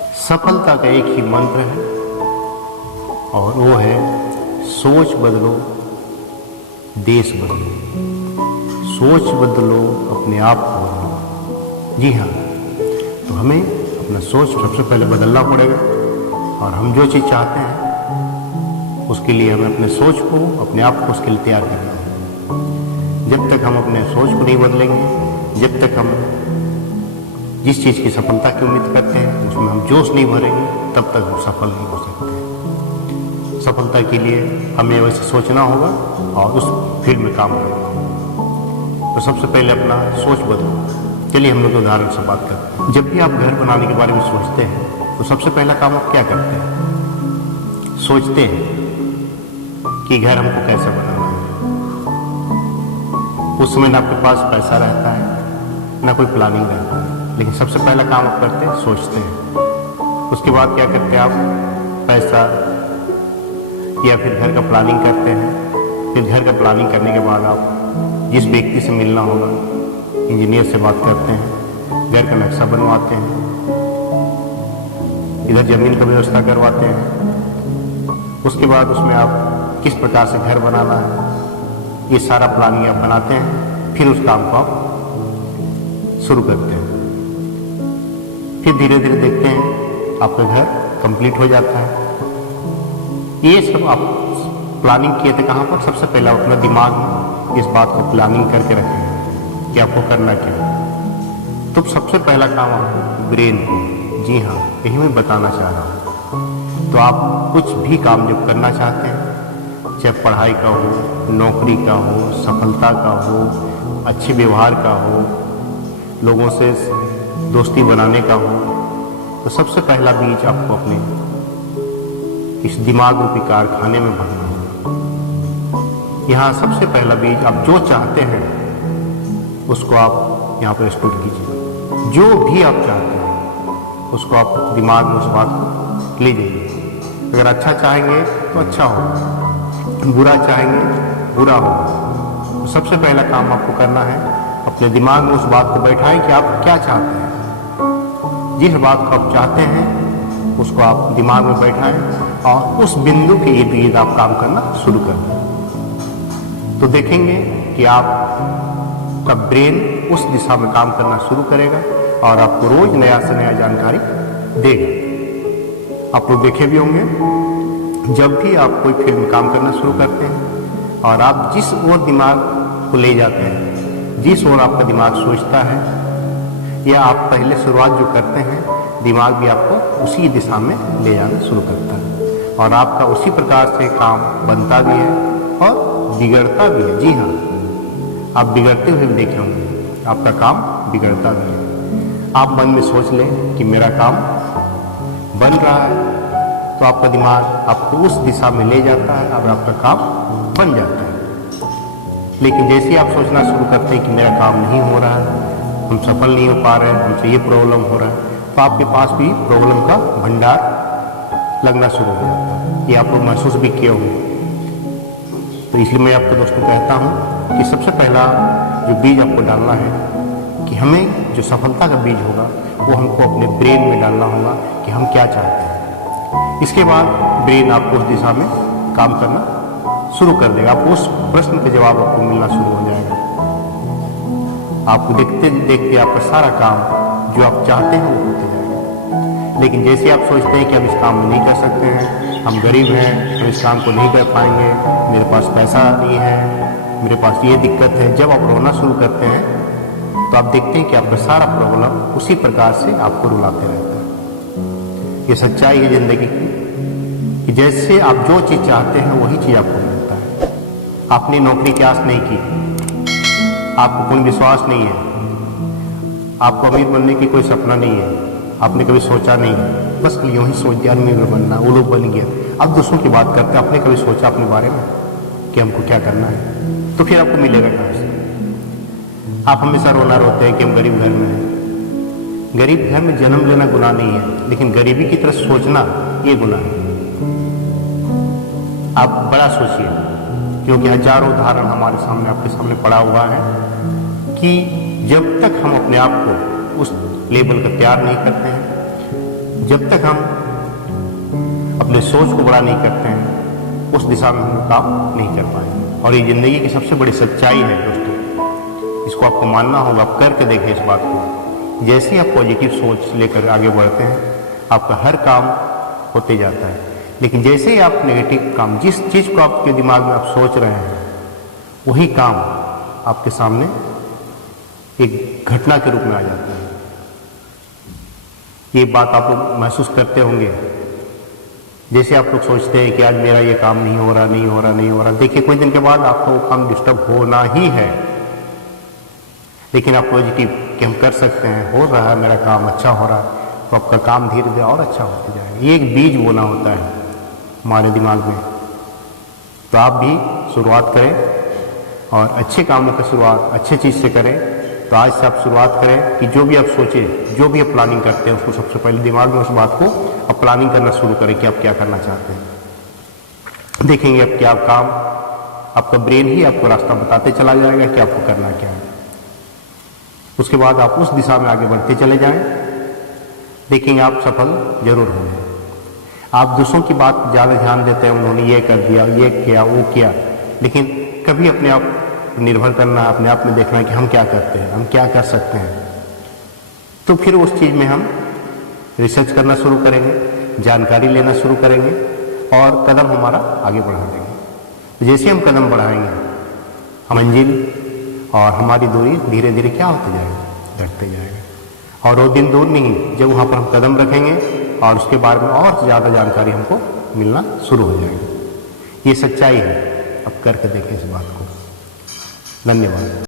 सफलता का एक ही मंत्र है और वो है सोच बदलो, देश बदलो। सोच बदलो, अपने आप को बदलो। जी हाँ, तो हमें अपना सोच सबसे पहले बदलना पड़ेगा और हम जो चीज़ चाहते हैं उसके लिए हमें अपने सोच को, अपने आप को उसके लिए तैयार करना है। जब तक हम अपने सोच को नहीं बदलेंगे, जब तक हम जिस चीज़ की सफलता की उम्मीद करते हैं उसमें हम जोश नहीं भरेंगे, तब तक हम सफल नहीं हो सकते। सफलता के लिए हमें वैसे सोचना होगा और उस फील्ड में काम करना होगा। तो सबसे पहले अपना सोच बदलो। चलिए हम लोग उदाहरण से बात करते हैं। जब भी आप घर बनाने के बारे में सोचते हैं तो सबसे पहला काम आप क्या करते हैं? सोचते हैं कि घर हमको कैसे बनाना है। उस समय ना आपके पास पैसा रहता है, ना कोई प्लानिंग रहता है, लेकिन सबसे पहला काम आप करते हैं, सोचते हैं। उसके बाद क्या करते हैं आप? पैसा या फिर घर का प्लानिंग करते हैं। फिर घर का प्लानिंग करने के बाद आप जिस व्यक्ति से मिलना होगा, इंजीनियर से बात करते हैं, घर का नक्शा बनवाते हैं, इधर ज़मीन का व्यवस्था करवाते हैं। उसके बाद उसमें आप किस प्रकार से घर बनाना है, ये सारा प्लानिंग आप बनाते हैं। फिर उस काम को आप शुरू करते हैं। फिर धीरे धीरे देखते हैं आपका घर कंप्लीट हो जाता है। ये सब आप प्लानिंग किए थे कहाँ पर? सबसे पहले अपना दिमाग में इस बात को प्लानिंग करके रखें कि आपको करना क्या है। तो सबसे पहला काम आपको ब्रेन को, जी हाँ, यही मैं बताना चाह रहा हूँ। तो आप कुछ भी काम जब करना चाहते हैं, चाहे पढ़ाई का हो, नौकरी का हो, सफलता का हो, अच्छे व्यवहार का हो, लोगों से दोस्ती बनाने का हो, तो सबसे पहला बीज आपको अपने इस दिमाग रूपी कारखाने में भरना होगा। यहाँ सबसे पहला बीज, आप जो चाहते हैं उसको आप यहाँ पर स्टोर कीजिए। जो भी आप चाहते हैं उसको आप दिमाग में उस बात को ले जाइए। अगर अच्छा चाहेंगे तो अच्छा होगा, बुरा चाहेंगे बुरा होगा। तो सबसे पहला काम आपको करना है, अपने दिमाग में उस बात को बैठाएं कि आप क्या चाहते हैं। जिस बात को आप चाहते हैं उसको आप दिमाग में बैठाएं और उस बिंदु के इर्द गिर्द आप काम करना शुरू कर दें। तो देखेंगे कि आपका ब्रेन उस दिशा में काम करना शुरू करेगा और आपको रोज नया से नया जानकारी देगा। आप लोग देखे भी होंगे, जब भी आप कोई फील्ड में काम करना शुरू करते हैं और आप जिस ओर दिमाग को ले जाते हैं, जिस ओर आपका दिमाग सोचता है, या आप पहले शुरुआत जो करते हैं, दिमाग भी आपको उसी दिशा में ले जाना शुरू करता है और आपका उसी प्रकार से काम बनता भी है और बिगड़ता भी है। जी हाँ, आप बिगड़ते हुए भी देखे होंगे, आपका काम बिगड़ता भी है। आप मन में सोच लें कि मेरा काम बन रहा है, तो आपका दिमाग आपको उस दिशा में ले जाता है और आपका काम बन जाता है। लेकिन जैसे ही आप सोचना शुरू करते हैं कि मेरा काम नहीं हो रहा है, हम सफल नहीं हो पा रहे हैं, हमसे ये प्रॉब्लम हो रहा है, तो आपके पास भी प्रॉब्लम का भंडार लगना शुरू हो जाता है। ये आप लोग महसूस भी किए होंगे। तो इसलिए मैं आपके दोस्तों को कहता हूँ कि सबसे पहला जो बीज आपको डालना है, कि हमें जो सफलता का बीज होगा वो हमको अपने ब्रेन में डालना होगा कि हम क्या चाहते हैं। इसके बाद ब्रेन आपको उस दिशा में काम करना शुरू कर देगा। आपको उस प्रश्न का जवाब आपको मिलना शुरू हो जाएगा। आपको देखते देखते आपका सारा काम जो आप चाहते हैं वो होते जाएगा। लेकिन जैसे आप सोचते हैं कि हम इस काम में नहीं कर सकते हैं, हम गरीब हैं, हम इस काम को नहीं कर पाएंगे, मेरे पास पैसा नहीं है, मेरे पास ये दिक्कत है, जब आप रोना शुरू करते हैं तो आप देखते हैं कि आपका सारा प्रॉब्लम उसी प्रकार से आपको रुलाते रहता है। ये सच्चाई है जिंदगी की, कि जैसे आप जो चीज़ चाहते हैं वही चीज़ आपको मिलता है। आपने नौकरी की आस नहीं की, आपको कोई विश्वास नहीं है, आपको अमीर बनने की कोई सपना नहीं है, आपने कभी सोचा नहीं है, बस यूँ ही सोच दिया अमीर बनना, वो लोग बन गया। अब दूसरों की बात करते हैं, आपने कभी सोचा अपने बारे में कि हमको क्या करना है? तो फिर आपको मिलेगा कहाँ से? आप हमेशा रोना रोते हैं कि हम गरीब घर में हैं। गरीब घर में जन्म लेना गुनाह नहीं है, लेकिन गरीबी की तरफ सोचना ये गुनाह है। आप बड़ा सोचिए, क्योंकि हजारों उदाहरण हमारे सामने, आपके सामने पड़ा हुआ है कि जब तक हम अपने आप को उस लेवल का तैयार नहीं करते हैं, जब तक हम अपने सोच को बड़ा नहीं करते हैं, उस दिशा में हम काम नहीं कर पाएंगे। और ये जिंदगी की सबसे बड़ी सच्चाई है दोस्तों, इसको आपको मानना होगा। आप करके देखें इस बात को। जैसे ही आप पॉजिटिव सोच लेकर आगे बढ़ते हैं, आपका हर काम होते जाता है। लेकिन जैसे ही आप नेगेटिव काम, जिस चीज़ को आपके दिमाग में आप सोच रहे हैं, वही काम आपके सामने एक घटना के रूप में आ जाता है। ये बात आप लोग महसूस करते होंगे। जैसे आप लोग सोचते हैं कि आज मेरा ये काम नहीं हो रहा। देखिए कुछ दिन के बाद आपको वो काम डिस्टर्ब होना ही है। लेकिन आप पॉजिटिव कि हम कर सकते हैं, हो रहा है, मेरा काम अच्छा हो रहा है, तो आपका काम धीरे धीरे और अच्छा होता जाएगा। ये एक बीज बोना होता है हमारे दिमाग में। तो आप भी शुरुआत करें और अच्छे कामों की शुरुआत अच्छे चीज़ से करें। तो आज से आप शुरुआत करें कि जो भी आप सोचें, जो भी आप प्लानिंग करते हैं, उसको सबसे पहले दिमाग में उस बात को आप प्लानिंग करना शुरू करें कि आप क्या करना चाहते हैं। देखेंगे आप क्या काम, आपका ब्रेन ही आपको रास्ता बताते चला जाएगा कि आपको करना क्या है। उसके बाद आप उस दिशा में आगे बढ़ते चले जाएं, देखेंगे आप सफल जरूर होंगे। आप दूसरों की बात ज़्यादा ध्यान देते हैं, उन्होंने ये कर दिया, ये किया, वो किया, लेकिन कभी अपने आप निर्भर करना, अपने आप में देखना कि हम क्या करते हैं, हम क्या कर सकते हैं। तो फिर उस चीज़ में हम रिसर्च करना शुरू करेंगे, जानकारी लेना शुरू करेंगे और कदम हमारा आगे बढ़ा देंगे। जैसे हम कदम बढ़ाएंगे, हम मंजिल और हमारी दूरी धीरे धीरे क्या होते जाएगा, घटते जाएगा। और वो दिन दूर नहीं जब वहाँ पर हम कदम रखेंगे और उसके बारे में और ज़्यादा जानकारी हमको मिलना शुरू हो जाएगी। ये सच्चाई है। अब करके देखें इस बात को। धन्यवाद।